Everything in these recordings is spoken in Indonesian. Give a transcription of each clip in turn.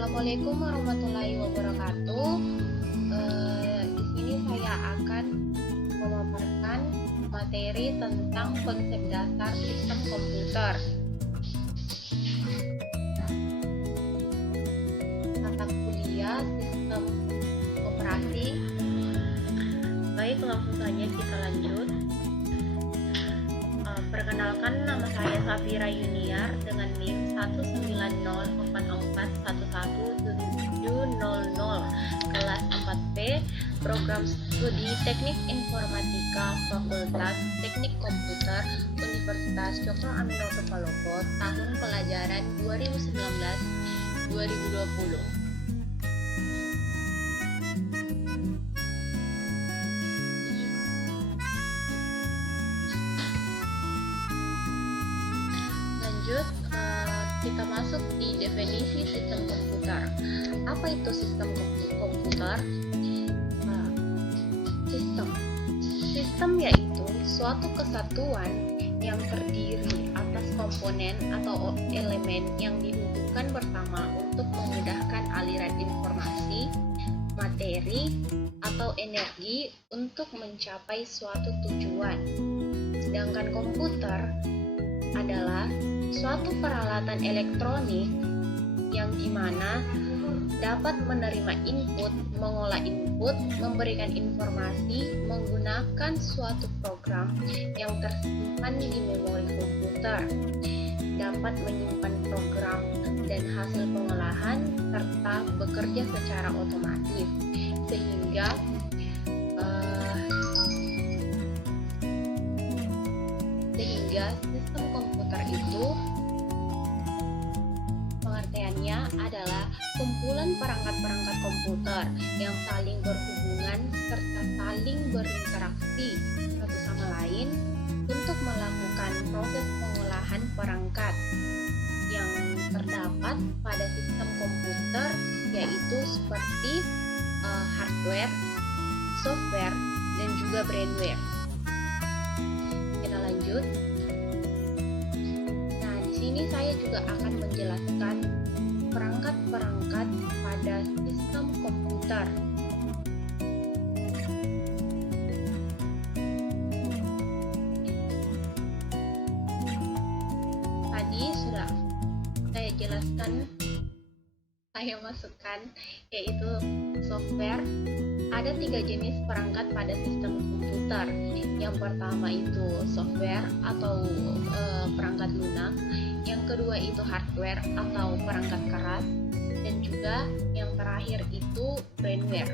Assalamualaikum warahmatullahi wabarakatuh. Di sini saya akan memaparkan materi tentang konsep dasar sistem komputer. Mata kuliah sistem operasi. Baik, langsung saja kita lanjut. Perkenalkan, nama saya Safira Yuniar dengan NIM 19044117700 kelas 4P, program studi Teknik Informatika Fakultas Teknik Komputer Universitas Cokro Aminoto Palopo, tahun pelajaran 2019-2020. Kita masuk di definisi sistem komputer. Apa itu sistem komputer? Sistem yaitu suatu kesatuan yang terdiri atas komponen atau elemen yang dihubungkan bersama untuk memudahkan aliran informasi, materi, atau energi untuk mencapai suatu tujuan. Sedangkan komputer adalah suatu peralatan elektronik yang dimana dapat menerima input, mengolah input, memberikan informasi menggunakan suatu program yang tersimpan di memori komputer, dapat menyimpan program dan hasil pengolahan serta bekerja secara otomatis sehingga sistem komputer itu pengertiannya adalah kumpulan perangkat-perangkat komputer yang saling berhubungan serta saling berinteraksi satu sama lain untuk melakukan proses pengolahan perangkat yang terdapat pada sistem komputer, yaitu seperti hardware, software, dan juga brainware. Kita lanjut. Ini saya juga akan menjelaskan perangkat-perangkat pada sistem komputer. Tadi sudah saya jelaskan, saya masukkan, yaitu software. Ada 3 jenis perangkat pada sistem komputer. Yang pertama itu software atau perangkat lunak. Yang kedua itu hardware atau perangkat keras, dan juga yang terakhir itu brainware.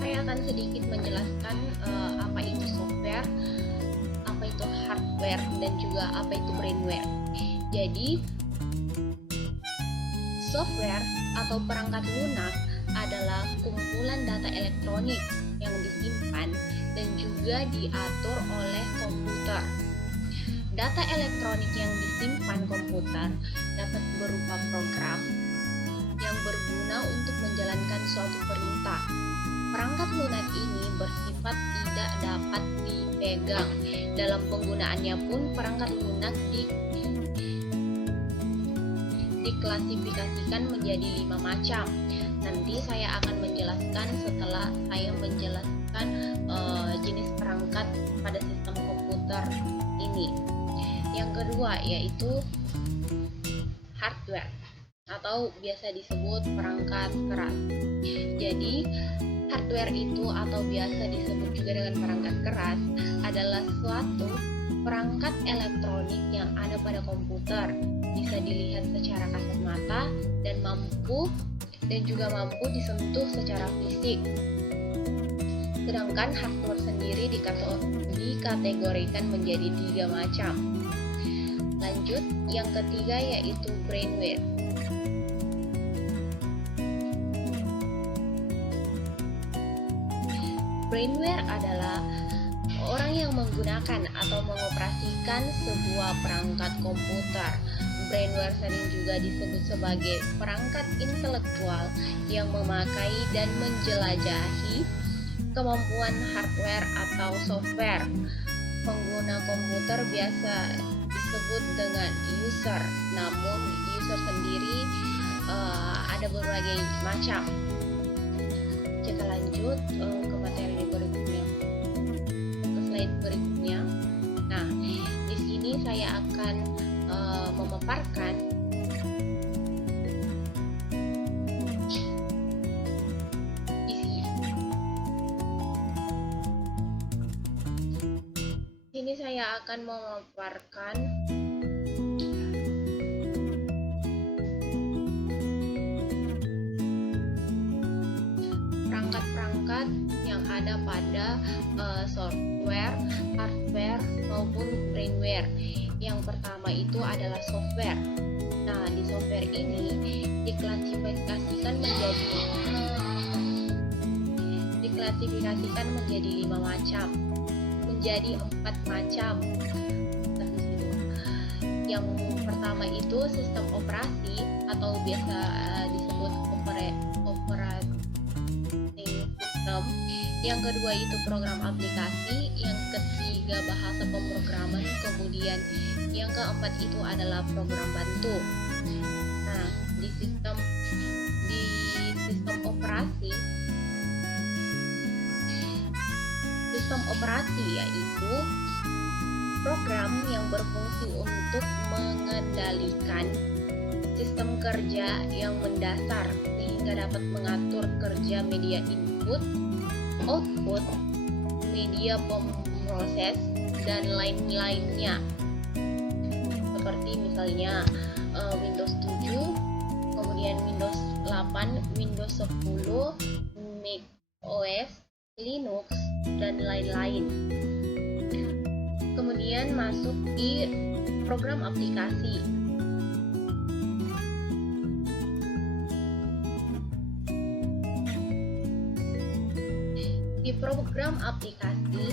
Saya akan sedikit menjelaskan apa itu software, apa itu hardware, dan juga apa itu brainware. Jadi software atau perangkat lunak adalah kumpulan data elektronik yang disimpan dan juga diatur oleh komputer. Data elektronik yang disimpan komputer dapat berupa program yang berguna untuk menjalankan suatu perintah. Perangkat lunak ini bersifat tidak dapat dipegang. Dalam penggunaannya pun perangkat lunak diklasifikasikan menjadi 5 macam. Nanti saya akan menjelaskan setelah saya menjelaskan jenis perangkat pada sistem komputer ini. Yang kedua yaitu hardware atau biasa disebut perangkat keras. Jadi hardware itu atau biasa disebut juga dengan perangkat keras adalah suatu perangkat elektronik yang ada pada komputer, bisa dilihat secara kasat mata dan juga mampu disentuh secara fisik. Sedangkan hardware sendiri dikategorikan menjadi 3 macam. Lanjut, yang ketiga yaitu brainware. Brainware adalah orang yang menggunakan atau mengoperasikan sebuah perangkat komputer. Brainware sering juga disebut sebagai perangkat intelektual yang memakai dan menjelajahi kemampuan hardware atau software. Pengguna komputer biasa disebut dengan user, namun user sendiri ada berbagai macam. Kita lanjut ke materi berikutnya, ke slide berikutnya. Nah, di sini saya akan memaparkan isinya. Ini saya akan memaparkan perangkat-perangkat yang ada pada software, hardware, maupun brainware. Yang pertama itu adalah software. Nah, di software ini diklasifikasikan menjadi 5 macam, menjadi 4 macam. Yang pertama itu sistem operasi atau biasa disebut operating system. Yang kedua itu program aplikasi. Yang ketiga bahasa pemrograman. Kemudian yang keempat itu adalah program bantu. Nah, di sistem operasi yaitu program yang berfungsi untuk mengendalikan sistem kerja yang mendasar sehingga dapat mengatur kerja media input, output, media pemroses, dan lain-lainnya. Seperti misalnya Windows 7, kemudian Windows 8, Windows 10, Mac OS, Linux, dan lain-lain. Kemudian masuk di program aplikasi. Di program aplikasi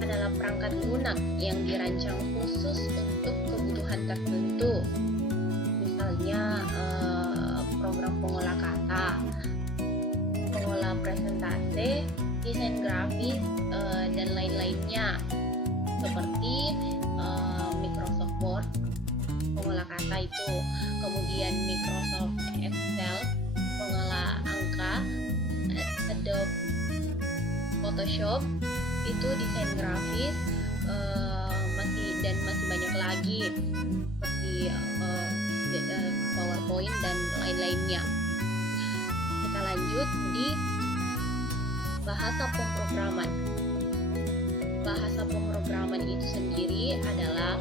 adalah perangkat lunak yang dirancang khusus untuk kebutuhan tertentu. Misalnya program pengolah kata, pengolah presentasi, desain grafis, dan lain-lainnya. Seperti Microsoft Word, pengolah kata itu, kemudian Microsoft Excel, pengolah angka, Adobe Photoshop itu desain grafis, masih banyak lagi seperti PowerPoint dan lain-lainnya. Kita lanjut di bahasa pemrograman. Bahasa pemrograman itu sendiri adalah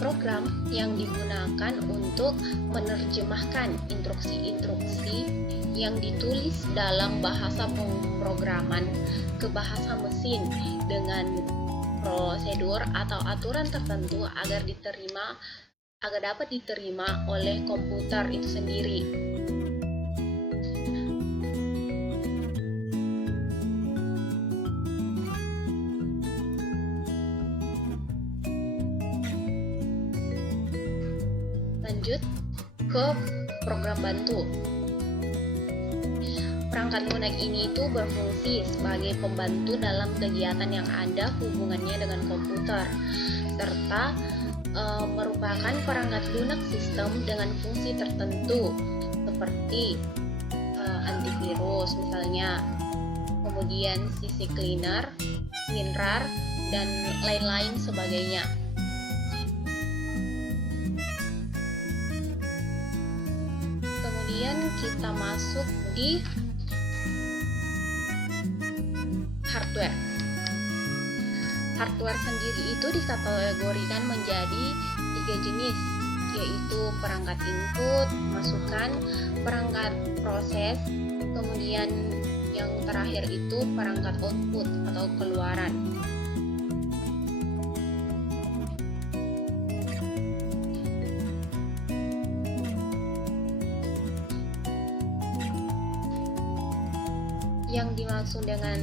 program yang digunakan untuk menerjemahkan instruksi-instruksi yang ditulis dalam bahasa pemrograman ke bahasa mesin dengan prosedur atau aturan tertentu agar dapat diterima oleh komputer itu sendiri. Lanjut ke program bantu. Perangkat lunak ini itu berfungsi sebagai pembantu dalam kegiatan yang ada hubungannya dengan komputer, serta merupakan perangkat lunak sistem dengan fungsi tertentu seperti antivirus misalnya, kemudian CC cleaner, WinRAR, dan lain-lain sebagainya. Kemudian kita masuk di hardware. Hardware sendiri itu dikategorikan menjadi 3 jenis, yaitu perangkat input, masukan, perangkat proses, kemudian yang terakhir itu perangkat output atau keluaran. Yang dimaksud dengan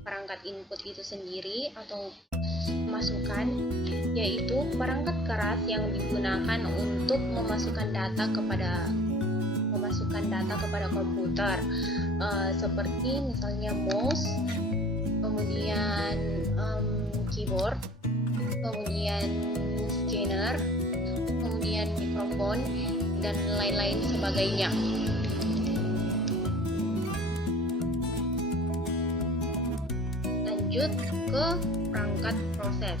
perangkat input itu sendiri atau masukan yaitu perangkat keras yang digunakan untuk memasukkan data kepada komputer, seperti misalnya mouse, kemudian keyboard, kemudian scanner, kemudian mikrofon, dan lain-lain sebagainya. Lanjut ke perangkat proses.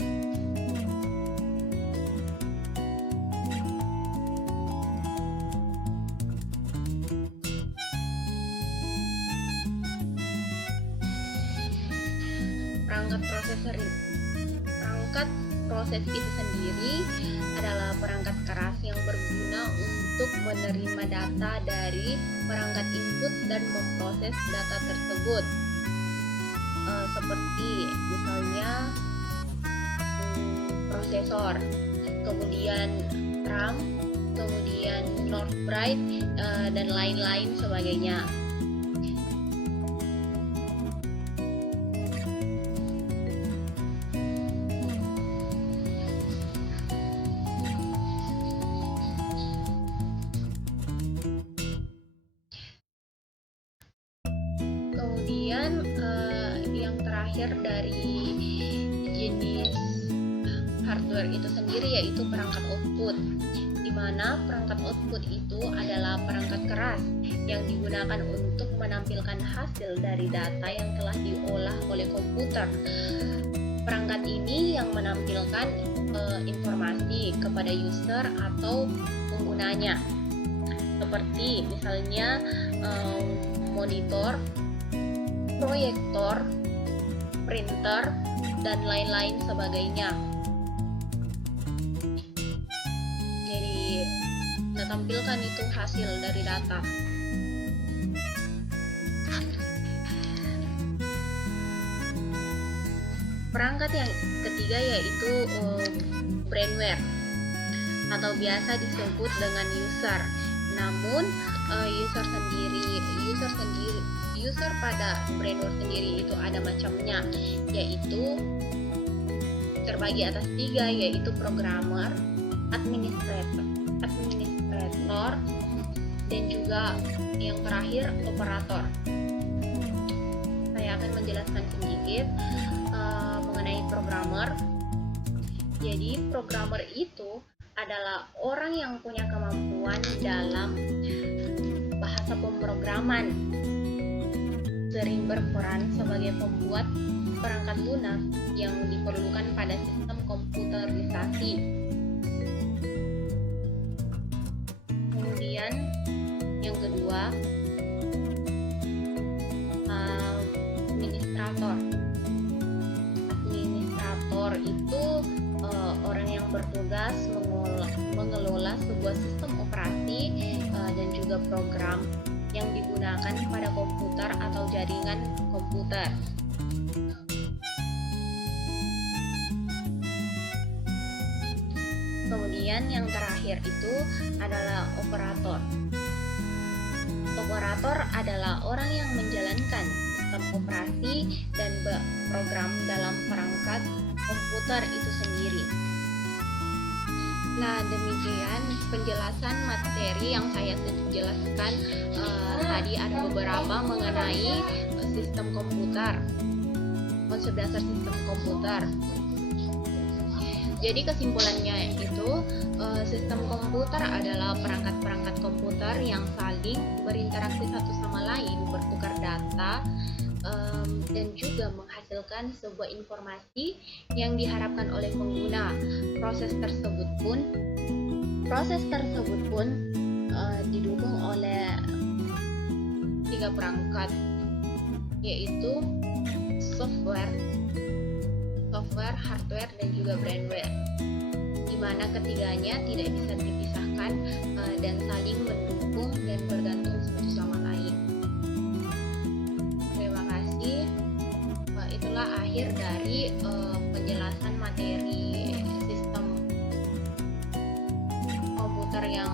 Perangkat proses itu sendiri adalah perangkat keras yang berguna untuk menerima data dari perangkat input dan memproses data tersebut, seperti misalnya prosesor, kemudian RAM, kemudian North Bright, dan lain-lain sebagainya. Kemudian yang terakhir dari jenis hardware itu sendiri yaitu perangkat output, di mana perangkat output itu adalah perangkat keras yang digunakan untuk menampilkan hasil dari data yang telah diolah oleh komputer. Perangkat ini yang menampilkan informasi kepada user atau penggunanya, seperti misalnya monitor, proyektor, printer, dan lain-lain sebagainya. Jadi, kita tampilkan itu hasil dari data. Perangkat yang ketiga yaitu brainware, atau biasa disebut dengan user. Namun user pada brainware sendiri itu ada macamnya, yaitu terbagi atas 3, yaitu programmer, administrator, dan juga yang terakhir operator. Saya akan menjelaskan sedikit mengenai programmer. Jadi programmer itu adalah orang yang punya kemampuan dalam bahasa pemrograman, sering berperan sebagai pembuat perangkat lunak yang diperlukan pada sistem komputerisasi. Kemudian yang kedua, administrator. Administrator itu orang yang bertugas mengelola sebuah sistem operasi dan juga program yang digunakan pada komputer atau jaringan komputer. Kemudian yang terakhir itu adalah operator. Operator adalah orang yang menjalankan sistem operasi dan program dalam perangkat komputer itu sendiri. Nah, demikian penjelasan materi yang saya jelaskan tadi. Ada beberapa mengenai sistem komputer, konsep dasar sistem komputer. Jadi kesimpulannya itu, sistem komputer adalah perangkat-perangkat komputer yang saling berinteraksi satu sama lain, bertukar data, dan juga menghasilkan sebuah informasi yang diharapkan oleh pengguna. Proses tersebut pun didukung oleh 3 perangkat, yaitu software, hardware, dan juga brainware, di mana ketiganya tidak bisa dipisahkan dan saling mendukung dan bergantung satu sama lain. Terima kasih. Itulah akhir dari penjelasan materi sistem komputer yang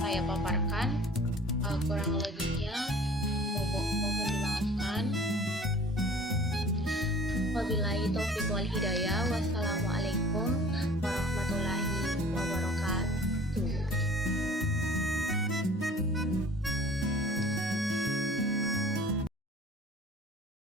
saya paparkan. Kurang lebihnya mohon dimaafkan. Wabillahi taufiq wal hidayah. Wassalamualaikum warahmatullahi wabarakatuh.